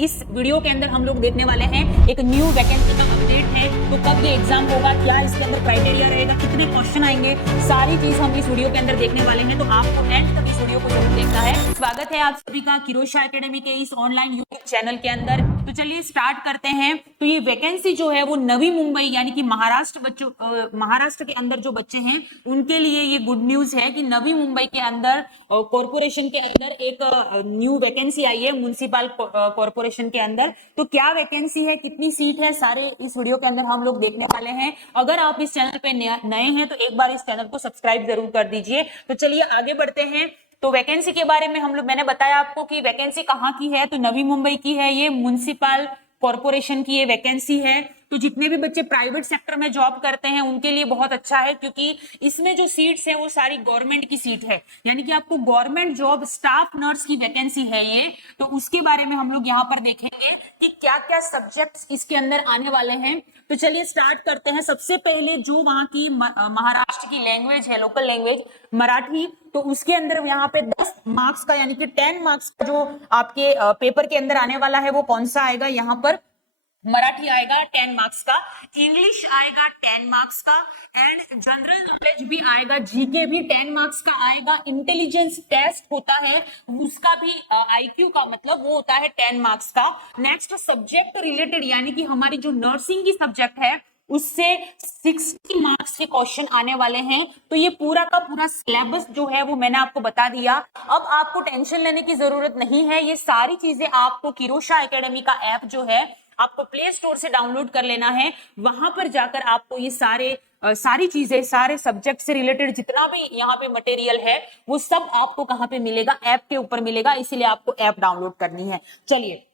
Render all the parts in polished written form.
इस वीडियो के अंदर हम लोग देखने वाले हैं एक न्यू वैकेंसी का अपडेट है। तो कब ये एग्जाम होगा, क्या इसके अंदर क्राइटेरिया रहेगा, कितने क्वेश्चन आएंगे, सारी चीज हम इस वीडियो के अंदर देखने वाले हैं। तो आपको एंड तक इस वीडियो को जरूर देखना है। स्वागत है आप सभी का किरोशा एकेडमी के इस ऑनलाइन यूट्यूब चैनल के अंदर। तो चलिए स्टार्ट करते हैं। तो ये वैकेंसी जो है वो नवी मुंबई यानी कि महाराष्ट्र के अंदर जो बच्चे हैं उनके लिए ये गुड न्यूज है कि नवी मुंबई के अंदर कॉर्पोरेशन के अंदर एक न्यू वैकेंसी आई है म्युनिसिपल कॉर्पोरेशन के अंदर। तो क्या वैकेंसी है, कितनी सीट है, सारे इस वीडियो के अंदर हम लोग देखने वाले हैं। अगर आप इस चैनल पे नए हैं तो एक बार इस चैनल को सब्सक्राइब जरूर कर दीजिए। तो चलिए आगे बढ़ते हैं। तो वैकेंसी के बारे में मैंने बताया आपको कि वैकेंसी कहाँ की है, तो नवी मुंबई की है। ये म्युनिसिपल कॉर्पोरेशन की ये वैकेंसी है। तो जितने भी बच्चे प्राइवेट सेक्टर में जॉब करते हैं उनके लिए बहुत अच्छा है, क्योंकि इसमें जो सीट्स है वो सारी गवर्नमेंट की सीट है, यानी कि आपको गवर्नमेंट जॉब स्टाफ नर्स की वैकेंसी है ये। तो उसके बारे में हम लोग यहाँ पर देखेंगे कि क्या क्या सब्जेक्ट्स इसके अंदर आने वाले हैं। तो चलिए स्टार्ट करते हैं। सबसे पहले जो वहाँ की महाराष्ट्र की लैंग्वेज है, लोकल लैंग्वेज मराठी, तो उसके अंदर यहाँ पे 10 मार्क्स का यानी कि 10 मार्क्स का जो आपके पेपर के अंदर आने वाला है वो कौन सा आएगा, यहाँ पर मराठी आएगा 10 मार्क्स का, इंग्लिश आएगा 10 मार्क्स का, एंड जनरल नॉलेज भी आएगा, जीके भी 10 मार्क्स का आएगा। इंटेलिजेंस टेस्ट होता है उसका भी आईक्यू का मतलब वो होता है 10 मार्क्स का। नेक्स्ट सब्जेक्ट रिलेटेड यानी कि हमारी जो नर्सिंग की सब्जेक्ट है उससे 60 मार्क्स के क्वेश्चन आने वाले हैं। तो ये पूरा का पूरा सिलेबस जो है वो मैंने आपको बता दिया। अब आपको टेंशन लेने की जरूरत नहीं है, ये सारी चीजें आपको किरोशा एकेडमी का ऐप जो है आपको प्ले स्टोर से डाउनलोड कर लेना है। वहां पर जाकर आपको ये सारी चीजें, सारे सब्जेक्ट से रिलेटेड जितना भी यहाँ पे मटेरियल है वो सब आपको कहाँ पे मिलेगा, ऐप के ऊपर मिलेगा, इसीलिए आपको ऐप डाउनलोड करनी है। चलिए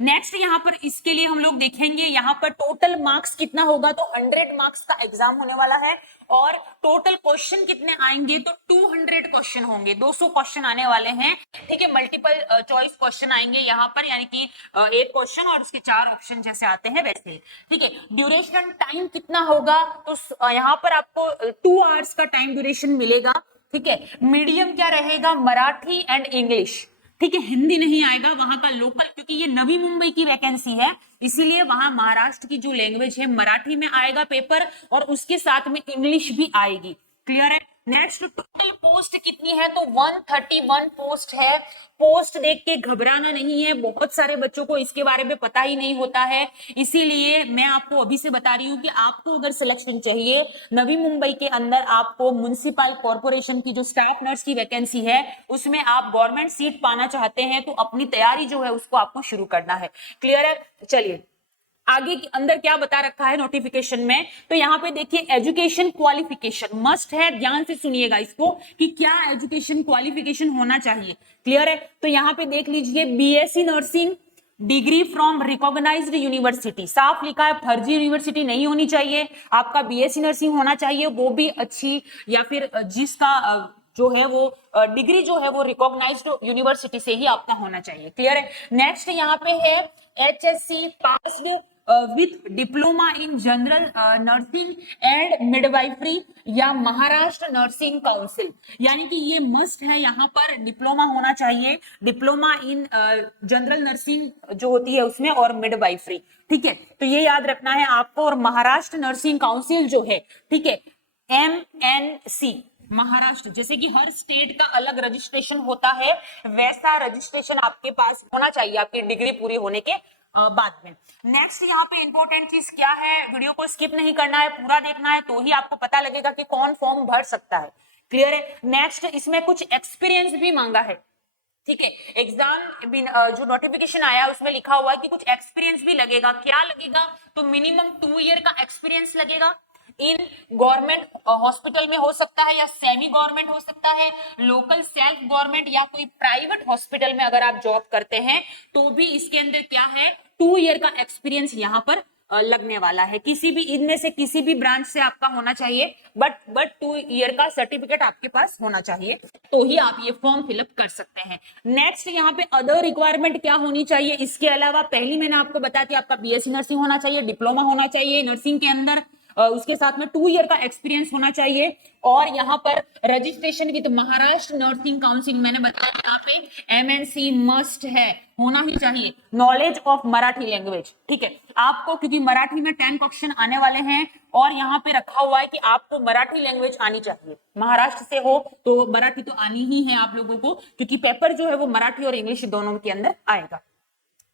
नेक्स्ट यहाँ पर इसके लिए हम लोग देखेंगे यहाँ पर टोटल मार्क्स कितना होगा। तो 100 मार्क्स का एग्जाम होने वाला है और टोटल क्वेश्चन कितने आएंगे, तो 200 क्वेश्चन होंगे, 200 क्वेश्चन आने वाले हैं। ठीक है, मल्टीपल चॉइस क्वेश्चन आएंगे यहाँ पर, यानी कि एक क्वेश्चन और उसके 4 ऑप्शन जैसे आते हैं वैसे। ठीक है, ड्यूरेशन टाइम कितना होगा, तो यहाँ पर आपको 2 आवर्स का टाइम ड्यूरेशन मिलेगा। ठीक है, मीडियम क्या रहेगा, मराठी एंड इंग्लिश। ठीक है, हिंदी नहीं आएगा, वहां का लोकल, क्योंकि ये नवी मुंबई की वैकेंसी है इसीलिए वहां महाराष्ट्र की जो लैंग्वेज है मराठी में आएगा पेपर और उसके साथ में इंग्लिश भी आएगी। क्लियर है। नेक्स्ट टोटल पोस्ट कितनी है, तो 131 पोस्ट है। पोस्ट देख के घबराना नहीं है, बहुत सारे बच्चों को इसके बारे में पता ही नहीं होता है, इसीलिए मैं आपको अभी से बता रही हूँ कि आपको अगर सिलेक्शन चाहिए नवी मुंबई के अंदर, आपको म्युनिसिपल कॉर्पोरेशन की जो स्टाफ नर्स की वैकेंसी है उसमें आप गवर्नमेंट सीट पाना चाहते हैं तो अपनी तैयारी जो है उसको आपको शुरू करना है। क्लियर है। चलिए आगे के अंदर क्या बता रखा है नोटिफिकेशन में, तो यहाँ पे देखिए एजुकेशन क्वालिफिकेशन मस्ट है, ध्यान से सुनिएगा इसको कि क्या एजुकेशन क्वालिफिकेशन होना चाहिए। क्लियर है। तो यहाँ पे देख लीजिए BSc nursing degree from recognised university, साफ लिखा है, फर्जी यूनिवर्सिटी नहीं होनी चाहिए, आपका बीएससी नर्सिंग होना चाहिए, वो भी अच्छी, या फिर जिसका जो है वो डिग्री जो है वो रिकॉग्नाइज्ड यूनिवर्सिटी से ही आपका होना चाहिए। क्लियर है। नेक्स्ट यहाँ पे है HSC passed with diploma in general nursing and midwifery या महाराष्ट्र नर्सिंग काउंसिल, यानी कि ये मस्ट है, यहाँ पर डिप्लोमा होना चाहिए, डिप्लोमा इन जनरल नर्सिंग जो होती है उसमें और मिडवाइफरी। ठीक है, तो ये याद रखना है आपको। और महाराष्ट्र नर्सिंग काउंसिल जो है, ठीक है, MNC महाराष्ट्र, जैसे कि हर स्टेट का अलग रजिस्ट्रेशन होता है वैसा रजिस्ट्रेशन आपके पास होना चाहिए आपकी डिग्री पूरी होने के बाद में। नेक्स्ट यहाँ पे इंपॉर्टेंट चीज क्या है, वीडियो को स्किप नहीं करना है, पूरा देखना है, तो ही आपको पता लगेगा कि कौन फॉर्म भर सकता है। क्लियर है। नेक्स्ट इसमें कुछ एक्सपीरियंस भी मांगा है। ठीक है, एग्जाम जो नोटिफिकेशन आया उसमें लिखा हुआ है कि कुछ एक्सपीरियंस भी लगेगा। क्या लगेगा, तो मिनिमम 2 ईयर का एक्सपीरियंस लगेगा। इन गवर्नमेंट हॉस्पिटल में हो सकता है या सेमी गवर्नमेंट हो सकता है, लोकल सेल्फ गवर्नमेंट या कोई प्राइवेट हॉस्पिटल में अगर आप जॉब करते हैं तो भी इसके अंदर क्या है, 2 ईयर का एक्सपीरियंस यहाँ पर लगने वाला है। किसी भी इनमें से किसी भी ब्रांच से आपका होना चाहिए, बट 2 ईयर का सर्टिफिकेट आपके पास होना चाहिए, तो ही आप ये फॉर्म फिलअप कर सकते हैं। नेक्स्ट यहाँ पे अदर रिक्वायरमेंट क्या होनी चाहिए, इसके अलावा पहली मैंने आपको बताया कि आपका बीएससी नर्सिंग होना चाहिए, डिप्लोमा होना चाहिए नर्सिंग के अंदर, उसके साथ में 2 ईयर का एक्सपीरियंस होना चाहिए। और यहाँ पर registration with Maharashtra nursing council, मैंने बताया यहाँ पे MNC मस्ट है, होना ही चाहिए। नॉलेज ऑफ मराठी लैंग्वेज, ठीक है, आपको क्योंकि मराठी में 10 क्वेश्चन आने वाले हैं और यहाँ पे रखा हुआ है कि आपको मराठी लैंग्वेज आनी चाहिए। महाराष्ट्र से हो तो मराठी तो आनी ही है आप लोगों को, क्योंकि पेपर जो है वो मराठी और इंग्लिश दोनों के अंदर आएगा,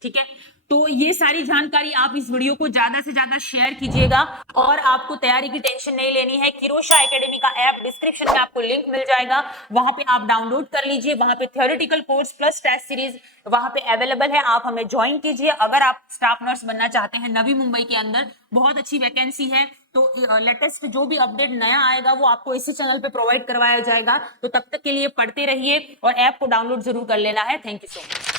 ठीक है। तो ये सारी जानकारी आप इस वीडियो को ज्यादा से ज्यादा शेयर कीजिएगा और आपको तैयारी की टेंशन नहीं लेनी है। किरोशा एकेडमी का ऐप डिस्क्रिप्शन में आपको लिंक मिल जाएगा, वहां पे आप डाउनलोड कर लीजिए। वहां पे theoretical course plus test series वहां पे अवेलेबल है, आप हमें ज्वाइन कीजिए। अगर आप स्टाफ नर्स बनना चाहते हैं नवी मुंबई के अंदर, बहुत अच्छी वैकेंसी है। तो लेटेस्ट जो भी अपडेट नया आएगा वो आपको इसी चैनल पे प्रोवाइड करवाया जाएगा। तो तब तक के लिए पढ़ते रहिए और ऐप को डाउनलोड जरूर कर लेना है। Thank you so much.